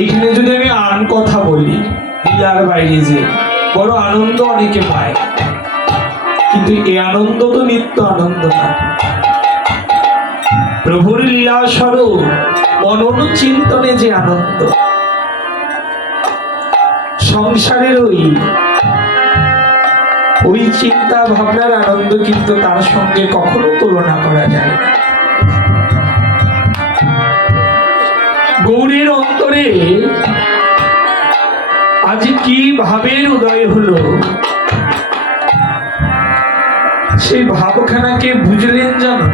এইখানে যদি আমি আন কথা বলি, লীলার বাইরে যে বড় আনন্দ অনেকে পায়, কিন্তু এই আনন্দ তো নিত্য আনন্দ না। প্রভুর লীলা স্বরূপ মনন চিন্তনে যে আনন্দ, সংসারের ওই চিন্তা ভাবনার আনন্দ কিন্তু তার সঙ্গে কখনো তুলনা করা যায় না। গৌরীর অন্তরে আজ কি ভাবের উদয় হলো, সেই ভাবখানাকে বুঝলেন জানো?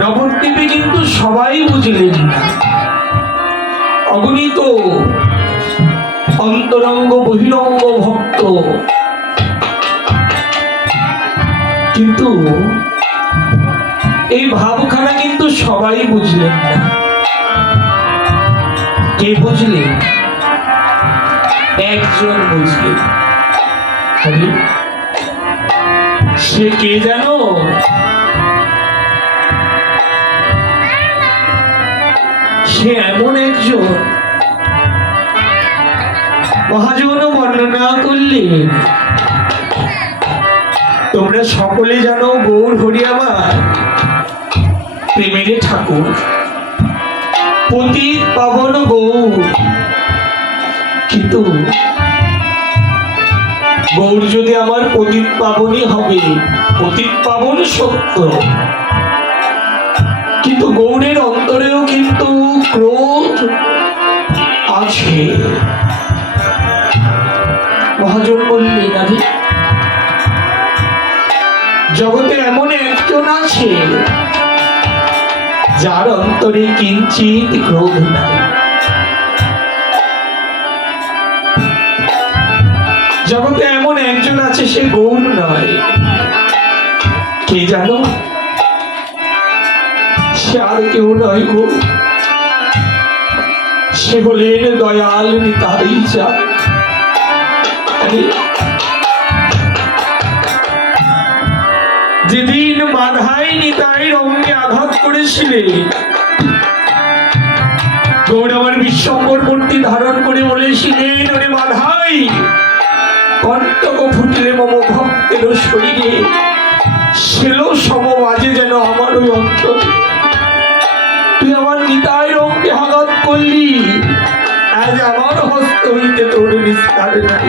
নবদ্বীপে কিন্তু সবাই বুঝলেন না, অগণিত অন্তরঙ্গ বহিরঙ্গ ভক্ত, কিন্তু এই ভাবখানা কিন্তু সবাই বুঝলেন না। কে বুঝলেন? একজন বুঝলেন। সে কে জানো? সে এমন একজন, মহাজন বর্ণনা করলেন। তোমরা সকলে জানো গৌর হরি আমার প্রেমের ঠাকুর, পতিত পাবন গৌর। কিন্তু গৌর যদি আমার পতিত পাবনই হবে, পতিত পাবন সত্য, কিন্তু গৌরের অন্তরেও কিন্তু ক্রোধ আছে। মহাজন বললেন, আরে জগতে এমন একজন আছে যার অন্তরে কিঞ্চিত ক্রোধ নাই। জগতে এমন একজন আছে, সে গৌর নয়। কে জানো? সে আর কেউ নয় গো, সে হলেন দয়াল নিতাই চাঁদ। যেদিন মাধাই নিতাই রঙে আঘাত করেছিলেন, গৌর আমার বিশ্বম্বর মূর্তি ধারণ করে বলেছিলেন, ওরে মাধাই, কণ্টক ফুটলে মম ভক্তের শরীরে শেলো সম বাজে যেন আমার ওই অন্তর। তুই আমার নিতাই রঙকে আঘাত করলি, আজ আমার হস্ত হইতে তোর নিস্তার নাই।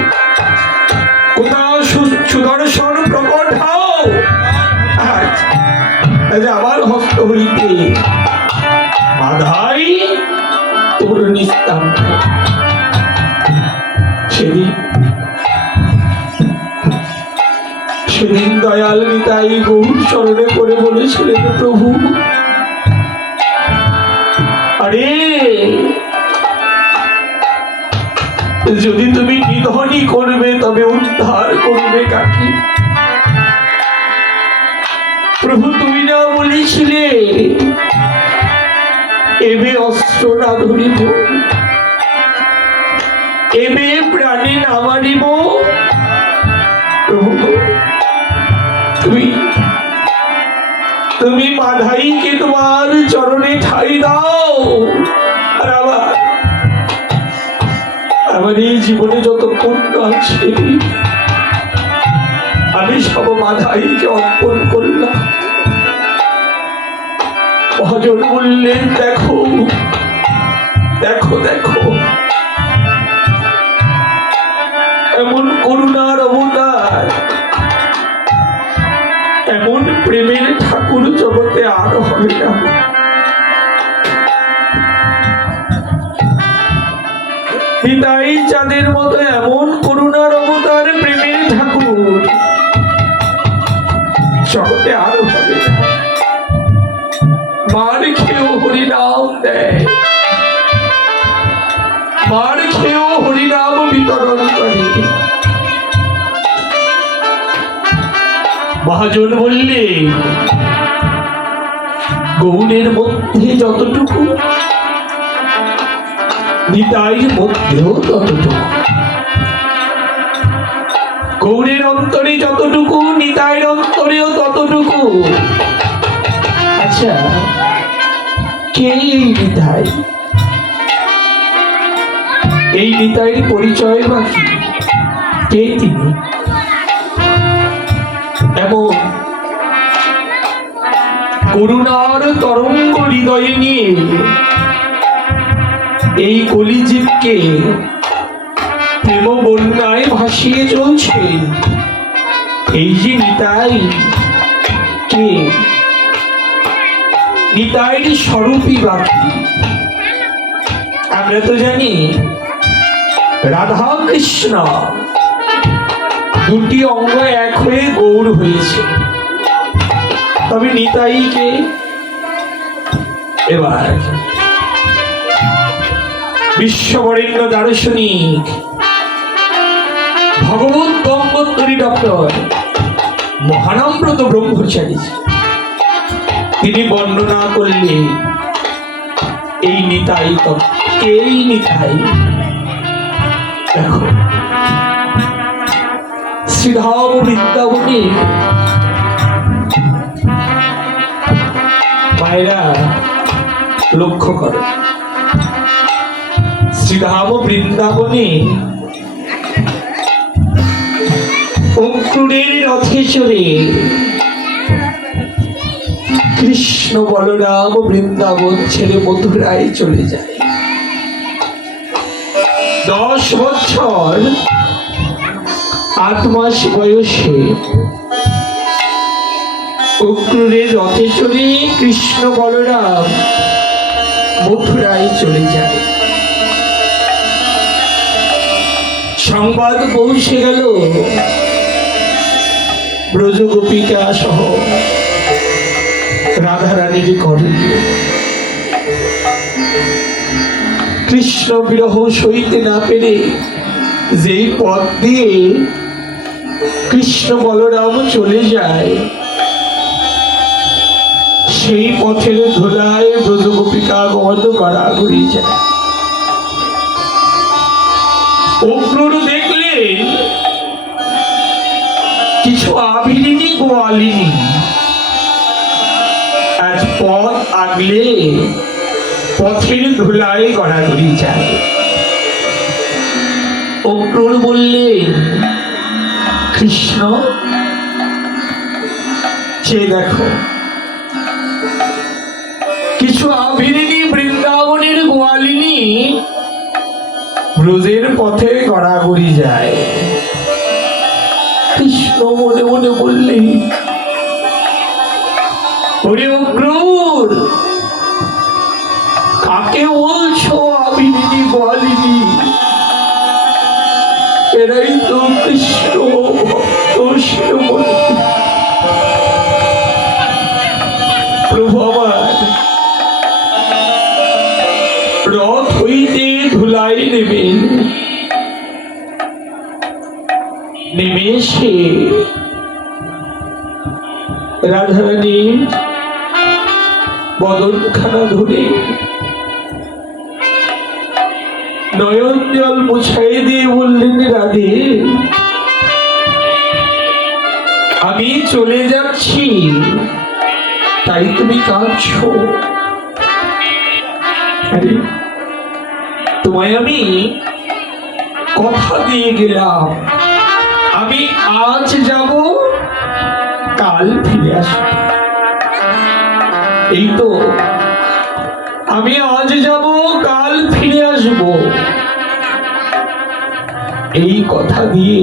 কোথাও সুদর্শন প্রকট হও, আজ আমার হস্ত হইতে মাধাই তোর নিস্তার নাই। সেদিন দয়াল নিতাই গৌর চরণে করে বলেছিলেন, প্রভু আরে যদি তুমি নিধনই করবে তবে উদ্ধার করবে কাকে? প্রভু তুমি না বলেছিলে এবে অস্ত্র না ধরিব, এবে প্রাণে না মারিব? প্রভু তুমি মাধাইকে তোমার চরণে ঠাই দাও। আর আমার এই জীবনে যত পুণ্য আছে আমি সব মাধাইকে অর্পণ করলাম। মহাজন বললেন, দেখো দেখো দেখো, এমন করুণার অবতার, এমন প্রেমের ঠাকুর জগতে আর হবে না। নিতাই চাঁদের মতো এমন করুণার অবতার প্রেমের ঠাকুর জগতে আর হবে না। মার খেয়েও হরিনাম দেয়, মার খেয়েও হরিনাম বিতরণ করে। মহাজন বললে, গৌরের মধ্যে যতটুকু, নিতাইয়ের মধ্যেও ততটুকু। গৌরের অন্তরে যতটুকু, নিতাইয়ের অন্তরেও ততটুকু। আচ্ছা, কে এই নিতাই? এই নিতাইয়ের পরিচয় বা কি? কে তিনি? এমন করুণার তরঙ্গ হৃদয়ে নিয়ে এই কলিজীবকে প্রেম বন্যায় ভাসিয়ে চলছে এই যে নিতাই। কে নিতাইয়ের স্বরূপই বাকি? আমরা তো জানি রাধা কৃষ্ণ দুটি অঙ্গ এক হয়ে গৌর হয়েছে, তবে নিতাই কে? এবার বিশ্ববরেণ্য দার্শনিক ভগবত গঙ্গোত্তরী ডক্টর মহানম্রত ব্রহ্মচারী তিনি বর্ণনা করলেন এই নিতাই তত্ত্ব। এই নিতাই দেখো শ্রীধাম বৃন্দাবনে মায়েরা লক্ষ্য করো, শ্রীধাম বৃন্দাবনে অঙ্কুরের রথে চড়ে কৃষ্ণ বলরাম বৃন্দাবন ছেড়ে মথুরায় চলে যায়। 10 বছর 8 মাস বয়সে অক্রূরের রথে চড়ে কৃষ্ণ বলরাম মথুরায় চলে যায়। সংবাদ পৌঁছে গেল ব্রজগোপিকা সহ রাধারানীর ঘরে। কৃষ্ণ বিরহ সইতে না পেরে যেই পথ দিয়ে কৃষ্ণ বলরাম চলে যায় সেই পথের ধুলায় ব্রজগোপিকা গণ গড়াগড়ি যায়। অক্রূর দেখলেন কিছু আভিরিনী গোয়ালিনী আজ পথ আগলে পথের ধুলায় গড়াগড়ি যায়। অক্রূর বললেন, কৃষ্ণ চেয়ে দেখো, কিছু আভিরিনী বৃন্দাবনের গোয়ালিনী ব্রজের পথে গড়াগড়ি যায়। কৃষ্ণ মনে মনে বললেন, ওরে অক্রূর, কাকে বলছো আভিরিনী গোয়ালিনী? এরাই তো কৃষ্ণ ভক্ত শিরোমণি। প্রভু আমার, রথ হইতে ধুলাই নেবেন, নেমে এসে রাধারানী বদনখানা ধরে নয়ন জল মুছাই দিয়ে বললেন, রাধে আমি চলে যাচ্ছি তাই তুমি কাঁদছো? আরে তোমায় আমি কথা দিয়ে গেলাম, আমি আজ যাব কাল ফিরে আসব। এই তো আমি আজ যাব কাল ফিরে আসব, এই কথা দিয়ে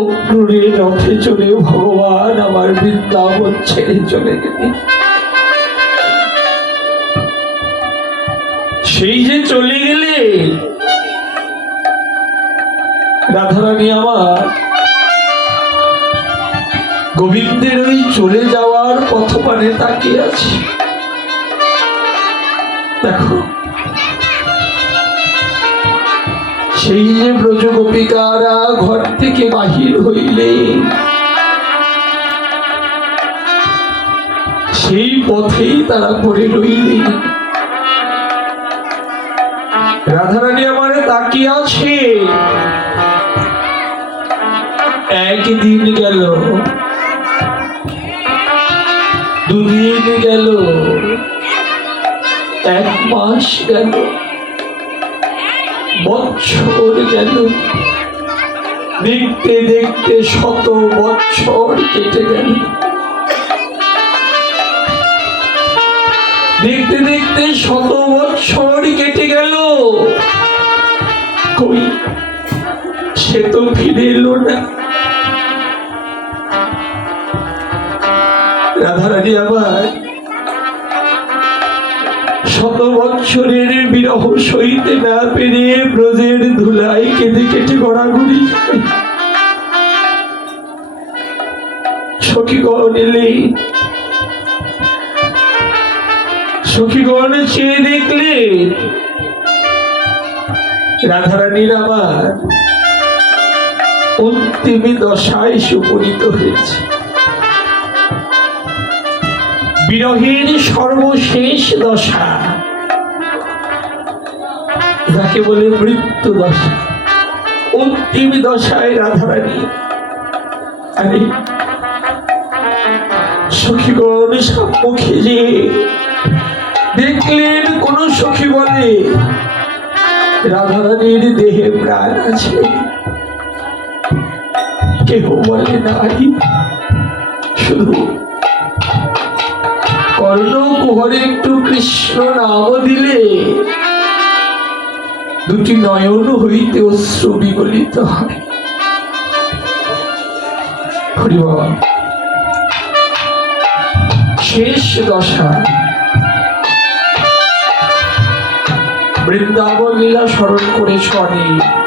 অক্রূরের রথে চড়ে ভগবান আমার বৃন্দাবন ছেড়ে চলে গেলেন। সেই যে চলে গেলে রাধারানী আমার গোবিন্দের ওই চলে যাওয়ার পথপানে তাকিয়ে আছে। দেখো সেই যে ব্রজগোপিকারা ঘর থেকে বাহির হইলে সেই পথেই তারা পড়ে রইলেন। রাধারানী আমার তাকিয়ে আছে। একদিন গেল, দুদিন গেল, 1 মাস গেল, বৎসর গেল, দেখতে দেখতে শত বৎসর কেটে গেল, দেখতে দেখতে শত বৎসর কেটে গেল, কই সে তো ফিরে এলো না। রাধারানী আবার শত বৎসরের বিরহ সইতে না পেরে ব্রজের ধুলাই কেঁদে কেটে গড়াগড়ি যায়। সখীগণ এলে, সখীগণ চেয়ে দেখলে রাধারানীর আবার অন্তিম দশায় সুপরিত হয়েছে। বিরহের সর্বশেষ দশা, যাকে বলে মৃত্যু দশা, অন্তিম দশায় রাধারানী। আরে সখীগণ সম্মুখে যে দেখলেন, কোন সখী বলে রাধারানীর দেহে প্রাণ আছে, কেহ বলে নাই। শুধু কর্ণ কুহরে একটু কৃষ্ণ নাম দিলে দুটি নয়ন হইতে অশ্রু বিগলিত হয়। হরি বাবা, শেষ দশা বৃন্দাবন লীলা স্মরণ করেছ অনেক।